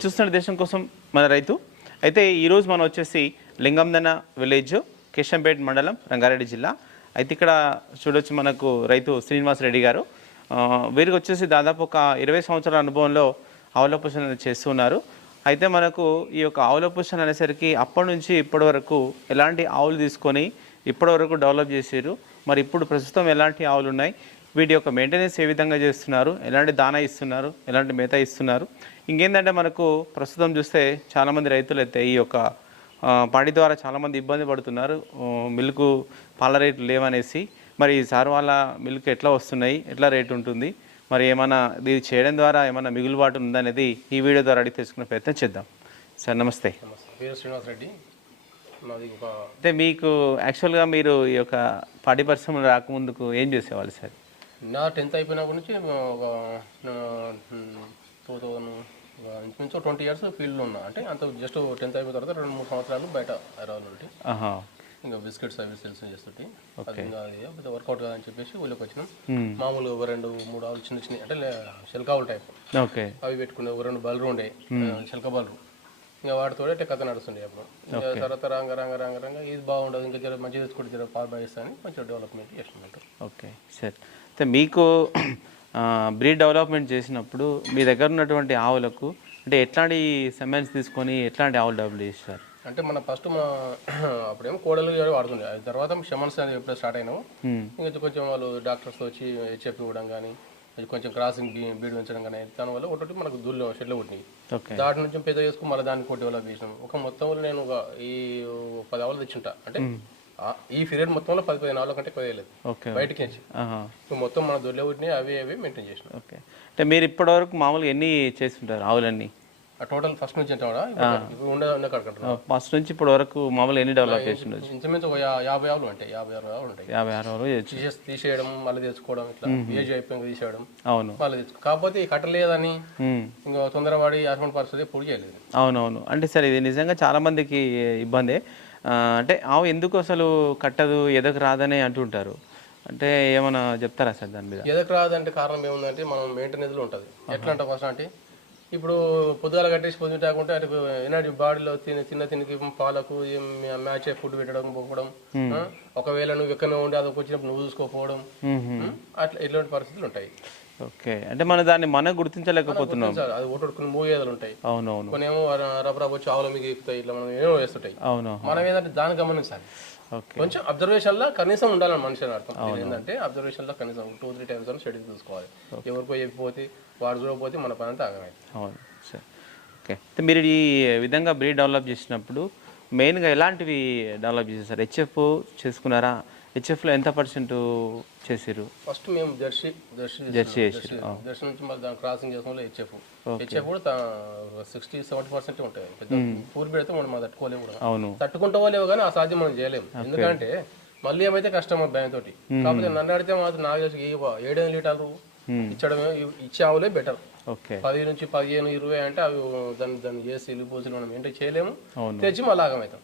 మీరు చూస్తున్న దేశం కోసం మన రైతు. అయితే ఈరోజు మనం వచ్చేసి లింగందన విలేజ్ కిషన్పేట్ మండలం రంగారెడ్డి జిల్లా. అయితే ఇక్కడ చూడొచ్చు మనకు రైతు శ్రీనివాస్ రెడ్డి గారు. వీరికి వచ్చేసి దాదాపు ఒక ఇరవై సంవత్సరాల అనుభవంలో ఆవుల పోషణ చేస్తూ చేస్తున్నారు అయితే మనకు ఈ యొక్క ఆవుల పోషణ అనేసరికి అప్పటి నుంచి ఇప్పటి వరకు ఎలాంటి ఆవులు తీసుకొని ఇప్పటి వరకు డెవలప్ చేసారు మరి ఇప్పుడు ప్రస్తుతం ఎలాంటి ఆవులు ఉన్నాయి వీటి యొక్క మెయింటెనెన్స్ ఏ విధంగా చేస్తున్నారు? ఎలాంటి దానా ఇస్తున్నారు? ఎలాంటి మేత ఇస్తున్నారు? ఇంకేంటంటే మనకు ప్రస్తుతం చూస్తే చాలామంది రైతులు అయితే ఈ యొక్క పాడి ద్వారా చాలామంది ఇబ్బంది పడుతున్నారు. మిల్క్ పాల రేట్లు లేవనేసి. మరి సార్ వాళ్ళ మిల్క్ ఎట్లా వస్తున్నాయి? ఎట్లా రేట్ ఉంటుంది? మరి ఏమైనా ఇది చేయడం ద్వారా ఏమైనా మిగులుబాటు ఉందనేది ఈ వీడియో ద్వారా అడిగి తెలుసుకునే ప్రయత్నం చేద్దాం. సార్ నమస్తే. శ్రీనివాస్ రెడ్డి. అయితే మీకు యాక్చువల్గా మీరు ఈ యొక్క పాడి పరిశ్రమలు రాకముందుకు ఏం చేసేవాళ్ళు సార్? నా టెన్త్ అయిపోయిన గురించి ఒక టూ థౌజండ్ ఇంచుమించు ట్వంటీ ఇయర్స్ ఫీల్డ్లో ఉన్నా. అంటే అంత జస్ట్ టెన్త్ అయిపోయిన తర్వాత రెండు మూడు సంవత్సరాలు బయట హైదరాబాద్ నుండి. ఇంకా బిస్కెట్ సర్వీస్ సేల్స్ చేస్తుంటే అది ఇంకా వర్కౌట్ కాదని చెప్పేసి ఊళ్ళోకి వచ్చినాం. మామూలుగా ఒక రెండు మూడు ఆవులు చిన్న చిన్న అంటే శిల్కావుల టైప్. ఓకే. అవి పెట్టుకునే ఒక రెండు బలరు ఉండే శిల్క బలరు ఇంకా వాటితో అంటే కథ నడుస్తుండే అప్పుడు. ఇంకా తర్వాత రంగ రంగ రంగ రంగ ఇది బాగుండదు ఇంకా జర మంచిగా తెచ్చుకుంటే జర పాలు బాగా అని మంచిగా డెవలప్మెంట్ చేస్తున్నట్టు ఓకే. సార్. మీకు బ్రీడ్ డెవలప్మెంట్ చేసినప్పుడు మీ దగ్గర ఉన్నటువంటి ఆవులకు అంటే ఎట్లాంటి సెమెన్స్ తీసుకొని ఎట్లాంటి ఆవులు డెవలప్ చేస్తారు? అంటే మన ఫస్ట్ మన అప్పుడేమో కోడలు వాడుతుండే. అది తర్వాత షమన్స్ అనేది ఎప్పుడో స్టార్ట్ అయినాము. ఇంకా కొంచెం వాళ్ళు డాక్టర్స్ వచ్చి హెచ్ఎఫ్ ఇవ్వడం కానీ కొంచెం క్రాసింగ్ బీడ్ పెంచడం కానీ దానివల్ల ఒకటి మనకు దుల్లు షెడ్లు కొట్టినాయి ఓకే. దాటి నుంచి పెద్ద చేసుకుని మళ్ళీ దాన్ని కొట్టి డెవలప్ చేసినాం ఒక మొత్తంలో నేను ఒక ఈ పది ఆవులు తెచ్చుంటా. అంటే ఈ పీరియడ్ మొత్తంలో పది పదిహేను ఆవుల కంటే కొయ్యలేదు ఓకే. బయటికి నుంచి. ఇప్పుడు మొత్తం మన దొల్లే వీటిని అవి అవి మెయింటైన్ చేసినాం. ఓకే. అంటే మీరు ఇప్పటివరకు మామూలుగా ఎన్ని చేస్తుంటారు ఆవులన్నీ? ఆ టోటల్ ఫస్ట్ నుంచి అంటే ఇప్పుడు ఫస్ట్ నుంచి ఇప్పటి వరకు మామూలుగా ఎన్ని డెవలప్ చేసి ఇంచుమించు యాభై ఆవులు ఉంటాయి యాభై అరవై ఆవులు ఉంటాయి. యాభై ఆరు చేయొచ్చు. తీసేసి తీసేయడం మళ్ళీ తెచ్చుకోవడం ఇట్లా ఏజ్ అయిపోయాక తీసేయడం అవును. మళ్ళీ కాకపోతే ఈ కట్టలేదని. ఇంకా తొందరపడి అటువంటి పరిస్థితి పొడి చేయలేదు. అవునవును. అంటే సార్ ఇది నిజంగా చాలా మందికి ఇబ్బందే. అంటే ఆవు ఎందుకు అసలు కట్టదు ఎదకు రాదని అంటుంటారు. అంటే ఏమైనా చెప్తారా సార్ దాని మీద? ఎదకు రాదంటే కారణం ఏముందంటే మనం మెయింటెనెన్స్లో ఉంటుంది. ఎట్లా అంటే ఫస్ట్ అంటే ఇప్పుడు పొద్దుగాల కట్టేసి పొద్దుట కాకుండా అటు ఎనర్జీ బాడీలో తిన చిన్న తినికి పాలకు ఏం మ్యాచ్ ఫుడ్ పెట్టడం పోవడం? ఒకవేళ నువ్వు ఎక్కడ ఉండి అదొక వచ్చినప్పుడు నువ్వు చూసుకోకపోవడం? అట్లా ఇట్లాంటి పరిస్థితులు ఉంటాయి. ఓకే. అంటే మనం దాన్ని మనం గుర్తించలేకపోతున్నాం. సార్ అది ఒకటి కొన్ని మూగేదలు ఉంటాయి. అవునవును. కొన్ని ఏమో రబ్బర్ వచ్చి ఆవుల మీకు ఎక్కుతాయి ఇట్లా మనం ఏమో వేస్తుంటాయి. అవును. మనం ఏంటంటే దాన్ని గమనించాలి. కొంచెం అబ్జర్వేషన్లో కనీసం ఉండాలని మనిషి అని అర్థం ఏంటంటే అబ్జర్వేషన్లో కనీసం టూ త్రీ టైమ్స్ అని షెడ్యూల్ చూసుకోవాలి. ఎవరికో చెప్పిపోతే వాడు చూడకపోతే మన పని అంతా ఆగమైంది అవును. సార్. ఓకే. మీరు ఈ విధంగా బ్రీడ్ డెవలప్ చేసినప్పుడు మెయిన్గా ఎలాంటివి డెవలప్ చేశారు? సార్ హెచ్ఎఫ్ చేసుకున్నారా? హెచ్ఎఫ్లో ఎంత పర్సెంట్ చేసిరు ఫస్ట్ మేము jersey jersey jersey jersey jersey నుంచి మళ్ళీ దాని క్రాసింగ్ చేసుకోవాలి హెచ్ఎఫ్ హెచ్ఎఫ్ కూడా సిక్స్టీ సెవెంటీ పర్సెంట్ ఉంటాయి. పెద్ద పూర్ పెడితే మనం మనం తట్టుకోలేము కూడా. అవును. తట్టుకుంటావో కానీ ఆ సాధ్యం మనం చేయలేము. ఎందుకంటే మళ్ళీ ఏమైతే కష్టం భయం తోటి. కాకపోతే నన్ను అడిగితే మాత్రం నాకు తెలిసి ఏడెనిమిది లీటర్లు ఇచ్చడమే ఇచ్చే ఆవులే బెటర్ పది నుంచి పదిహేను ఇరవై అంటే అవి దాన్ని దాన్ని చేసి పోసి మనం ఏంటో చేయలేము. తెచ్చి మళ్ళీ ఆగమవుతాం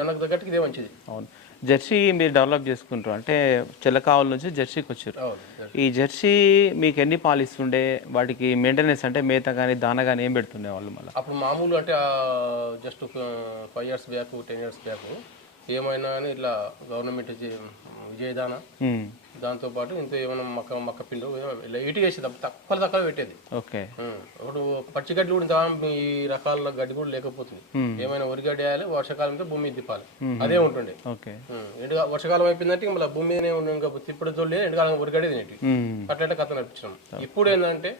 మనకు తగ్గట్టుకి ఇదే మంచిది. అవును. జెర్సీ మీరు డెవలప్ చేసుకుంటారు. అంటే చిల్లకావుల నుంచి జెర్సీకి వచ్చారు. ఈ జెర్సీ మీకు ఎన్ని పాలు ఇస్తుండే వాటికి మెయింటెనెన్స్ అంటే మేత కానీ దాన కానీ ఏం పెడుతుండే వాళ్ళు మళ్ళీ? అప్పుడు మామూలు అంటే just five years back ten years back ఏమైనా కానీ ఇట్లా గవర్నమెంట్ విజయదాన. దాంతోపాటు ఇంత ఏమైనా మక్క మక్క పిండి ఇటు వేసి తక్కువ తక్కువ పెట్టేది. ఓకే. ఇప్పుడు పచ్చిగడ్డి కూడా ఇంత ఈ రకాల గడ్డి కూడా లేకపోతుంది. ఏమైనా వరిగడ్డి వేయాలి వర్షాకాలం అయితే భూమి మీద తిప్పాలి. అదే ఉంటుండే. ఓకే. వర్షాకాలం అయిపోయిందంటే మళ్ళీ భూమి ఇంకా తిప్పుడు తోలే ఎండుకాలం వరిగడ్డి తినేటి అట్లయితే కథ నడిపించాం ఇప్పుడు ఏంటంటే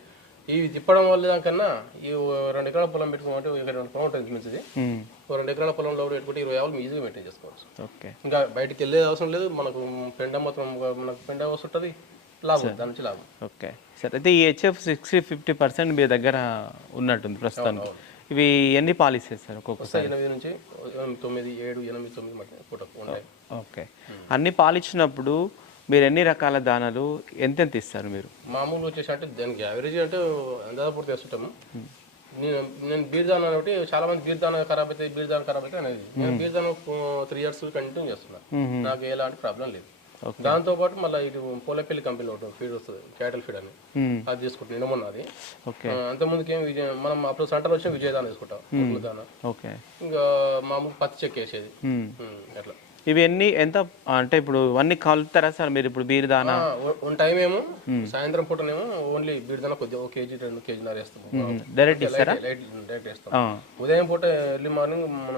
ఈ తిప్పడం వల్ల దానికన్నా ఈ రెండు ఎకరాల పొలం పెట్టుకోమంటే ఒక రెండు పొలం ఉంటుంది మంచిది. ఓ రెండు ఎకరాల పొలంలో కూడా పెట్టుకుంటే ఇరవై ఆవులు ఈజీగా మెయింటైన్ చేసుకోవచ్చు. ఓకే. ఇంకా బయటికి వెళ్ళే అవసరం లేదు. మనకు పెండ మొత్తం మనకు పెండ వస్తుంటుంది లాభం దాని నుంచి లాభం. ఓకే. సరే అయితే ఈ హెచ్ఎఫ్ సిక్స్టీ ఫిఫ్టీ పర్సెంట్ మీ దగ్గర ఉన్నట్టుంది ప్రస్తుతానికి. ఇవి ఎన్ని పాలు ఇస్తాయి సార్ ఒక్కొక్క వస్తాయి ఎనిమిది నుంచి తొమ్మిది ఏడు ఎనిమిది తొమ్మిది ఉంటాయి. ఓకే. అన్ని పాలు ఇచ్చినప్పుడు మీరు ఎన్ని రకాల దానాలు ఎంతెంత ఇస్తారు మీరు? మామూలు వచ్చేసి అంటే దానికి యావరేజ్ అంటే దాదాపు తెస్తుంటాము. నేను నేను బీర్దాన్ ఒకటి చాలా మంది బీర్దాన్ ఖరాబ్ అయితే బీర్దాన్ ఖరాబ్ అయితే అనేది. నేను బీర్దాన్ త్రీ ఇయర్స్ కంటిన్యూ చేస్తున్నా. నాకు ఎలాంటి ప్రాబ్లం లేదు. దాంతో పాటు మళ్ళీ ఇటు పోలేపల్లి కంపెనీ ఒకటి ఫీడ్ వస్తుంది క్యాటల్ ఫీడ్ అని. అది తీసుకుంటాం నిన్న అది. అంత ముందుకి ఏం విజయ మనం అప్పుడు సెంటర్ వచ్చి విజయదాన తీసుకుంటాం. దాన. ఓకే. ఇంకా మామూలు పత్తి చెక్ వేసేది. అట్లా. ఇవి ఎన్ని ఎంత అంటే ఇప్పుడు అన్ని కలుపుతారా సార్ మీరు ఇప్పుడు బీర్ దానా ఆ, ఓ- వన్ టైం ఏమో సాయంత్రం పూటనేమో ఓన్లీ బీడదన కొద్దిగా ఒక కేజీ రెండు కేజీ నర వేస్తాం డైరెక్ట్ ఇస్తారా? లైట్ డైరెక్ట్ వేస్తాం ఉదయం పూట ఎర్లీ మార్నింగ్ మన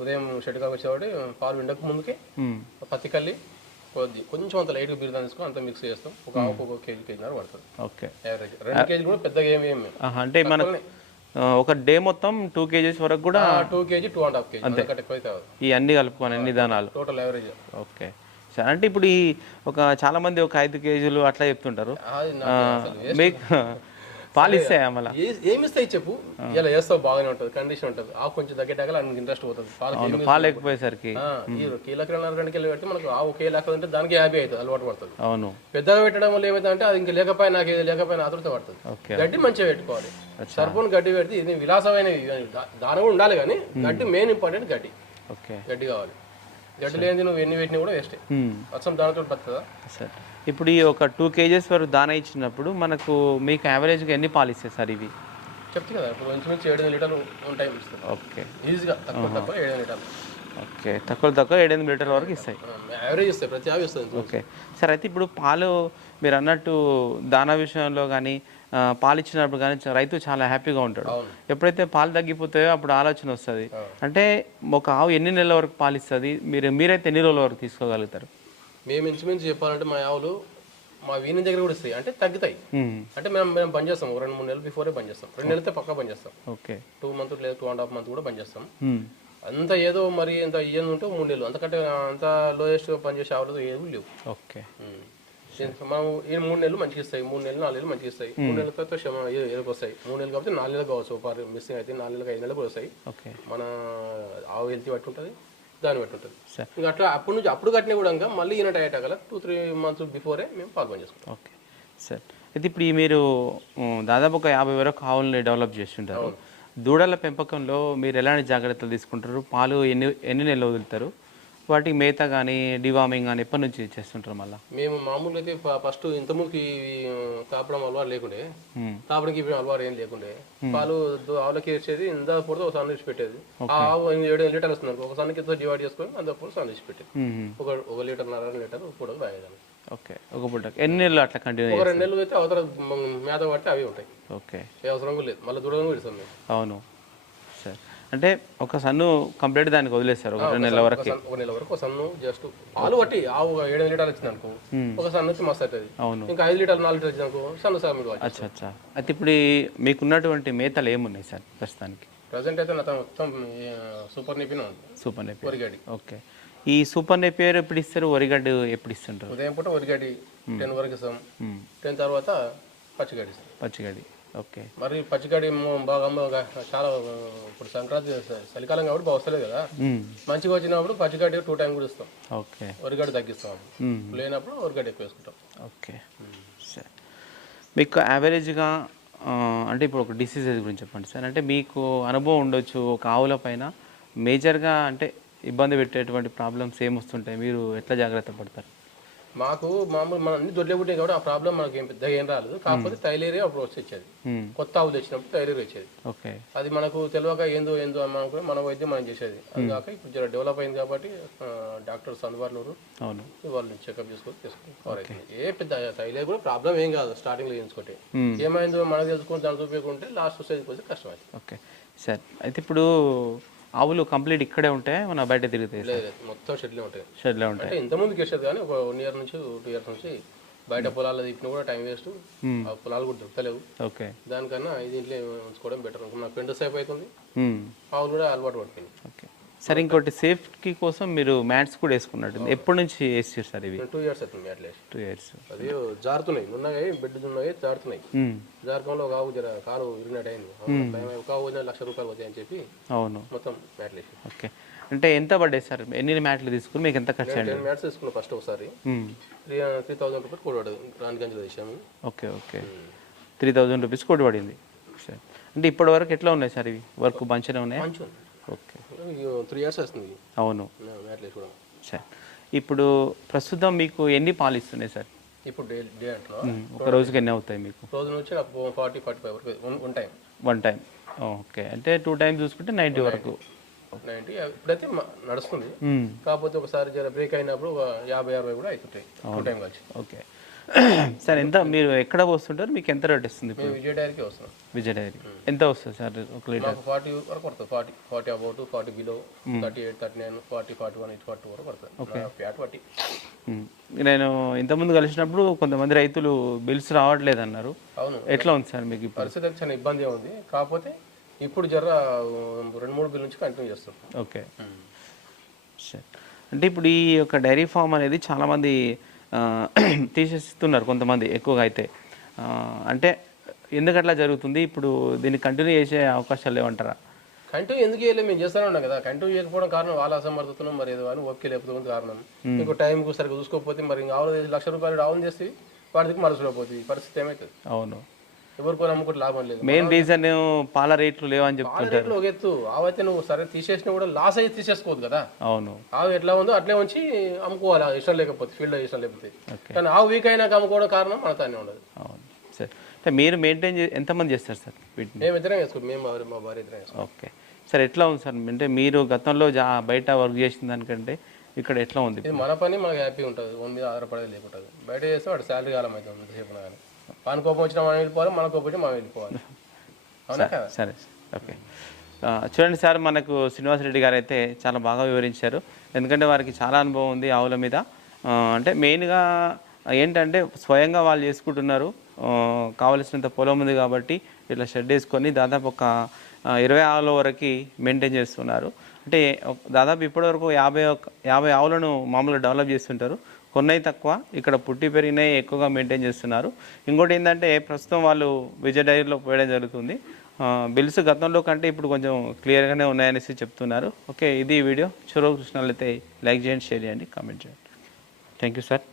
ఉదయం షెడ్గా వచ్చేవాడి పాలు విండక ముందుకే మ్మ్. పత్తి కల్లి కొద్ది కొంచెం అంత లైట్గా బీరదాన్ని తీసుకొని అంత మిక్స్ చేస్తాం. ఒక ఆకు ఒక కేజీ కేజీన్నర పడుతుంది. ఓకే రెండు కేజీలు కూడా పెద్దగా ఏమి అంటే మనకు ఒక డే మొత్తం టూ కేజీస్ వరకు కూడా two kg two and half kg. అయితే ఈ అన్ని కలుపుకొని అన్ని దానాలు. Total average okay. సరే అంటే ఇప్పుడు ఈ ఒక చాలా మంది ఒక ఐదు కేజీలు అట్లా చెప్తుంటారు. మీకు పాలు ఇస్తాయా మళ్ళీ. ఏ- ఏమి ఇస్తాయి చెప్పు. ఇలా చేస్తావు బాగానే ఉంటుంది కండిషన్ ఉంటుంది. ఆవు కొంచెం దగ్గర అన్ని ఇంట్రెస్ట్ పోతుంది. పాలు లేకపోయేసరికి కీలక రెండు కిలో పెడితే మనకు ఆవు ఒకే లెక్క ఉంటే దానికి హ్యాపీ అవుతుంది అలవాటు పడుతుంది. అవును. పెద్దగా పెట్టడం వల్ల ఏమైందంటే అది ఇంక లేకపోయినా నాకు ఇది లేకపోయినా ఆతృత పడుతుంది. గడ్డి మంచిగా పెట్టుకోవాలి. సర్పూన్ గడ్డి పెడితే ఇది విలాసమైన దాని కూడా ఉండాలి కానీ గడ్డి మెయిన్ ఇంపార్టెంట్ గడ్డి. ఓకే. గడ్డి కావాలి. గడ్డి లేనిది నువ్వు ఎన్ని పెట్టినా కూడా వేస్టే. అచ్చం దానితో సరే. ఇప్పుడు ఈ ఒక టూ కేజెస్ వరకు దానా ఇచ్చినప్పుడు మనకు మీకు యావరేజ్గా ఎన్ని పాలు ఇస్తాయి సార్ ఇవి? చెప్తే కదా ఇప్పుడు ఇంచుమించు ఏడు లీటర్లు వన్ టైం ఇస్తుంది ఓకే. ఈజీగా తక్కువ తక్కువ ఏడు లీటర్లు. ఓకే తక్కువ తక్కువ ఏడెనిమిది లీటర్ వరకు ఇస్తాయి. యావరేజ్ ఇస్తాయి ప్రతి ఆవి ఇస్తుంది ఓకే. సరే అయితే ఇప్పుడు పాలు మీరు అన్నట్టు దానా విషయంలో కానీ పాలు ఇచ్చినప్పుడు కానీ రైతు చాలా హ్యాపీగా ఉంటాడు. ఎప్పుడైతే పాలు తగ్గిపోతాయో అప్పుడు ఆలోచన వస్తుంది. అంటే ఒక ఆవు ఎన్ని నెలల వరకు పాలు ఇస్తుంది? మీరు మీరైతే ఎన్ని రోజుల వరకు తీసుకోగలుగుతారు? మేము ఇంచుమించు చెప్పాలంటే మా ఆవులు మా వీని దగ్గర కూడా ఇస్తాయి అంటే తగ్గుతాయి. అంటే మేము మేము పని చేస్తాం. రెండు మూడు నెలలు బిఫోరే పని చేస్తాం. రెండు నెలలతో పక్కా పని చేస్తాం. ఓకే. టూ మంత్ లేదా టూ అండ్ హాఫ్ మంత్ కూడా పని చేస్తాం. అంత ఏదో మరి ఇంత ఇయ్యను ఉంటే మూడు నెలలు. అంతకంటే అంత లోయెస్ట్ పని చేసే ఆవులు ఏవి లేవు. ఓకే. మనం ఈ మూడు నెలలు మంచిగా ఇస్తాయి. మూడు నెలలు నాలుగు నెలలు మంచిగా ఇస్తాయి. మూడు నెలల తర్వాత క్షమ ఎదురుకు వస్తాయి. మూడు నెలలు కాబట్టి నాలుగు నెలలు కావచ్చు. మిస్సింగ్ అయితే నాలుగు నెలలకు ఐదు నెలలకు వస్తాయి. మన ఆవు హెల్త్ బట్టి ఉంటుంది. దాన్ని బట్టి ఉంటుంది సరే. ఇంకా అట్లా అప్పటి నుంచి అప్పుడు కట్టినా కూడా ఇంకా మళ్ళీ ఈయన అయ్యాక గల టూ త్రీ మంత్స్ బిఫోరే మేము పాలు పని చేసుకుంటాం. ఓకే. సరే. అయితే ఇప్పుడు ఈ మీరు దాదాపు ఒక యాభై వరకు ఆవుల్ని డెవలప్ చేస్తుంటారు. దూడల పెంపకంలో మీరు ఎలాంటి జాగ్రత్తలు తీసుకుంటారు? పాలు ఎన్ని ఎన్ని నెలలు వదులుతారు? వాటికి మేత కానీ డివార్మింగ్ కానీ ఎప్పటి నుంచి చేస్తుంటారు మళ్ళీ? మేము మామూలుగా అయితే ఫస్ట్ ఇంతకుముందుకి తాపడం అలవాటు లేకుండే. తాపడానికి ఇవి అలవాటు ఏం లేకుండే. పాలు ఆవులకి ఇచ్చేది ఇందా పూట ఒక సందేశ్ పెట్టేది. ఆ ఆవు ఏడు లీటర్లు వస్తుంది అనుకో. ఒక సన్నకి డివైడ్ చేసుకొని అంత పూట సందేశ్ పెట్టేది. ఒక ఒక లీటర్ నర లీటర్ కూడా తాగేదాన్ని ఓకే. ఒక పూట ఎన్ని నెలలు అట్లా కంటిన్యూ ఒక రెండు నెలలు అయితే అవతల మేత పట్టి అవి ఉంటాయి. ఓకే. ఏ అవసరం లేదు. మళ్ళీ దూడలను కూడా ఇస్తాం మేము. అవును. అంటే ఒక సన్ను కంప్లీట్ దానికి వదిలేస్తారు ఒక రెండు నెలల వరకు. ఒక నెల వరకు సన్ను జస్ట్ పాలు పట్టి ఆవు ఏడు లీటర్లు వచ్చింది అనుకో ఒక సన్ను వచ్చి మస్తు అవుతుంది. అవును. ఇంకా ఐదు లీటర్లు నాలుగు లీటర్లు వచ్చింది అనుకో సన్ను సార్ మీరు అచ్చా అచ్చా. అయితే ఇప్పుడు మీకున్నటువంటి మేతలు ఏమున్నాయి సార్ ప్రస్తుతానికి? ప్రజెంట్ అయితే నా మొత్తం సూపర్ నిపిన సూపర్ నెపియర్ వరిగడ్డి. ఓకే. ఈ సూపర్ నెపియర్ ఎప్పుడు ఇస్తారు? వరిగడ్డు ఎప్పుడు ఇస్తుంటారు? ఉదయం పూట వరిగడ్డి టెన్ వరకు ఇస్తాం. టెన్ తర్వాత పచ్చిగడ్డి పచ్చిగడ్డి. ఓకే. మరి పచ్చిగడ్డి మ- బాగా చాలా ఇప్పుడు సంక్రాంతి చలికాలం కాబట్టి బాగా వస్తలేదు కదా. మంచిగా వచ్చినప్పుడు పచ్చిగడ్డి టూ టైం కూడా ఇస్తాం. ఓకే. వరిగడ్డి తగ్గిస్తాం. లేనప్పుడు వరిగడ్డి ఎక్కువ వేసుకుంటాం. ఓకే. సరే మీకు యావరేజ్గా అంటే ఇప్పుడు ఒక డిసీజెస్ గురించి చెప్పండి సార్? అంటే మీకు అనుభవం ఉండొచ్చు ఒక ఆవుల పైన మేజర్గా అంటే ఇబ్బంది పెట్టేటువంటి ప్రాబ్లమ్స్ ఏం వస్తుంటాయి? మీరు ఎట్లా జాగ్రత్త పడతారు? మాకు మామూలు మనం అన్ని దొడ్లే పుట్టినాయి కాబట్టి ఆ ప్రాబ్లం మనకి ఏం పెద్దగా ఏం రాలేదు. కాకపోతే టైలేరియా అప్పుడు వచ్చి వచ్చేది. కొత్త ఆవులు తెచ్చినప్పుడు టైలేరియా వచ్చేది అది మనకు తెలియక ఏందో ఏందో అని అనుకుని మన వైద్యం మనం చేసేది. అది కాక ఇప్పుడు జర డెవలప్ అయింది కాబట్టి డాక్టర్స్ అందుబాటులో వాళ్ళు చెకప్ చేసుకొని అవుతుంది ఏ పెద్ద తైలే కూడా ప్రాబ్లం ఏం కాదు స్టార్టింగ్లో చేయించుకుంటే. మ్మ్. ఏమైందో మనకు తెలుసుకుని దాని చూపించుకుంటే లాస్ట్ స్టేజ్కి వచ్చి కష్టం ఓకే. సార్ అయితే ఇప్పుడు ఆవులు కంప్లీట్ ఇక్కడే ఉంటాయి మన బయట తిరుగుతాయి లేదు లేదు, మొత్తం షెడ్లే ఉంటాయి. షెడ్లో ఉంటాయి. అంటే ఇంత ముందుకు వేసేది కానీ ఒక వన్ ఇయర్ నుంచి టూ ఇయర్స్ నుంచి బయట పొలాల్లో తిప్పిన కూడా టైం వేస్ట్ ఆ పొలాలు కూడా దొరకలేవు ఓకే. దానికన్నా ఇది ఇంట్లో ఉంచుకోవడం బెటర్ నాకు పెంట సేపు అవుతుంది మ్మ్. ఆవులు కూడా అలవాటు పడిపోయింది ఓకే. సార్ ఇంకోటి సేఫ్టీ కోసం మీరు మ్యాట్స్ కూడా వేసుకున్నట్టు ఎప్పటి నుంచి వేసారు సార్ ఇవి? టూ ఇయర్స్ అవుతుంది అట్లేసి టూ ఇయర్స్ అది జారుతున్నాయి. ఉన్నాయి బెడ్ ఉన్నాయి జారుతున్నాయి. జారకంలో ఒక ఆవు జర కారు ఇరిగినట్టు అయింది. ఒక ఆవు లక్ష రూపాయలు అని చెప్పి అవును. మొత్తం మ్యాట్లేసి ఓకే. అంటే ఎంత పడ్డాయి సార్? ఎన్ని మ్యాట్లు తీసుకుని మీకు ఎంత ఖర్చు అయింది మ్యాట్స్ తీసుకున్నాం ఫస్ట్ ఒకసారి. త్రీ త్రీ థౌసండ్ రూపీస్ కూడా పడదు రాని గంజలు తీసాము okay okay. Three thousand rupees కొట్టి పడింది. సరే. అంటే ఇప్పటి వరకు ఎట్లా ఉన్నాయి సార్ ఇవి? వర్క్ మంచిగా ఉన్నాయా? ఓకే. త్రీ ఇయర్స్ వస్తుంది. అవును. సరే ఇప్పుడు ప్రస్తుతం మీకు ఎన్ని పాలు ఇస్తున్నాయి సార్? ఇప్పుడు డే డే అంట్లో ఒక రోజుకి ఎన్ని అవుతాయి మీకు? రోజు నుంచి నాకు ఫార్టీ ఫార్టీ ఫైవ్ వరకు ఉం- ఉంటాయి వన్ టైం ఓకే. అంటే టూ టైమ్స్ చూసుకుంటే నైంటీ వరకు. నైంటీ. ఇప్పుడైతే నడుస్తుంది. కాకపోతే ఒకసారి జర బ్రేక్ అయినప్పుడు యాభై అరవై కూడా అవుతుంటాయి. టూ టైం కలిసి. ఓకే. సార్ ఎంత? మీరు ఎక్కడ పోస్తుంటారు? మీకు ఎంత రేట్ ఇస్తుంది మేము విజయ డైరీకి వస్తున్నాం. విజయ్ డైరీ. ఎంత వస్తుంది సార్ ఒక లీటర్? ఫార్టీ వరకు పడుతుంది. Forty forty about forty below thirty eight thirty nine forty forty one eight forty వరకు పడుతుంది. ఫ్యాట్ పట్టి ఉమ్. నేను ఇంతకుముందు కలిసినప్పుడు కొంతమంది రైతులు బిల్స్ రావట్లేదు అన్నారు అవును. ఎట్లా ఉంది సార్ మీకు ఇప్పుడు? పరిస్థితి చాలా ఇబ్బంది ఉంది. కాకపోతే ఇప్పుడు జర రెండు మూడు బిల్ నుంచి కంటిన్యూ చేస్తాం. ఓకే. సరే అంటే ఇప్పుడు ఈ యొక్క డైరీ ఫామ్ అనేది చాలామంది తీసేస్తున్నారు కొంతమంది ఎక్కువగా అయితే. అంటే ఎందుకు అట్లా జరుగుతుంది? ఇప్పుడు దీన్ని కంటిన్యూ చేసే అవకాశాలు లేవంటారా? కంటిన్యూ ఎందుకు చేయలేదు? మేము చేస్తూనే ఉన్నాం కదా. కంటిన్యూ చేయకపోవడం కారణం వాళ్ళ అసమర్థతను మరి ఏదో అని ఓపిక లేకపోతే కారణం. మీకు టైంకు సరిగ్గా చూసుకోకపోతే మరి ఇంకా ఆవులు లక్ష రూపాయలు డౌన్ చేసి వాటికి మరచిపోతుంది పరిస్థితి ఏమవుతుంది అవును. ఎవరికో నమ్ముకుంటే లాభం లేదు. మెయిన్ రీజన్ పాల రేట్లు లేవని చెప్తుంటారు. ఒక ఎత్తు. ఆవైతే నువ్వు సరే తీసేసినా కూడా లాస్ అయితే తీసేసుకోవద్దు కదా. అవును. ఆవు ఎట్లా ఉందో అట్లే ఉంచి అమ్ముకోవాలి. ఇష్టం లేకపోతే ఫీల్డ్ ఇష్టం లేకపోతే. కానీ ఆవు వీక్ అయినాక అమ్ముకోవడం కారణం మన తానే ఉండదు. అవును. సరే. అంటే మీరు మెయింటైన్ ఎంతమంది చేస్తారు సార్ మేము ఇద్దరం వేసుకుంటాం మేము మా భార్య- ఇద్దరం ఓకే. సార్ ఎట్లా ఉంది సార్? అంటే మీరు గతంలో జా బయట వర్క్ చేసిన దానికంటే ఇక్కడ ఎట్లా ఉంది? మన పని మనకు హ్యాపీ ఉంటుంది. ఓన్ మీద ఆధారపడేది లేకుంటుంది. బయట చేస్తే వాడు శాలరీ కాలం అవుతుంది ఉన్నా కానీ వాని కోపం వచ్చినా మనం వెళ్ళిపోవాలి మన కోపం వచ్చి మనం వెళ్ళిపోవాలి. అవునా కదా? సరే ఓకే. చూడండి సార్ మనకు శ్రీనివాసరెడ్డి గారు అయితే చాలా బాగా వివరించారు. ఎందుకంటే వారికి చాలా అనుభవం ఉంది ఆవుల మీద. అంటే మెయిన్గా ఏంటంటే స్వయంగా వాళ్ళు చేసుకుంటున్నారు. కావలసినంత పొలం ఉంది కాబట్టి ఇట్లా షెడ్ వేసుకొని దాదాపు ఒక ఇరవై ఆవుల వరకు మెయింటైన్ చేస్తున్నారు. అంటే దాదాపు ఇప్పటివరకు యాభై ఒక యాభై ఆవులను మామూలుగా డెవలప్ చేస్తుంటారు. కొన్ని తక్కువ ఇక్కడ పుట్టి పెరిగినవి ఎక్కువగా మెయింటైన్ చేస్తున్నారు. ఇంకోటి ఏంటంటే ప్రస్తుతం వాళ్ళు విజయ డైరీలో పోయడం జరుగుతుంది. బిల్స్ గతంలో కంటే ఇప్పుడు కొంచెం క్లియర్గానే ఉన్నాయనేసి చెప్తున్నారు. ఓకే ఇది వీడియో. చూడ అయితే లైక్ చేయండి షేర్ చేయండి కామెంట్ చేయండి. Thank you sir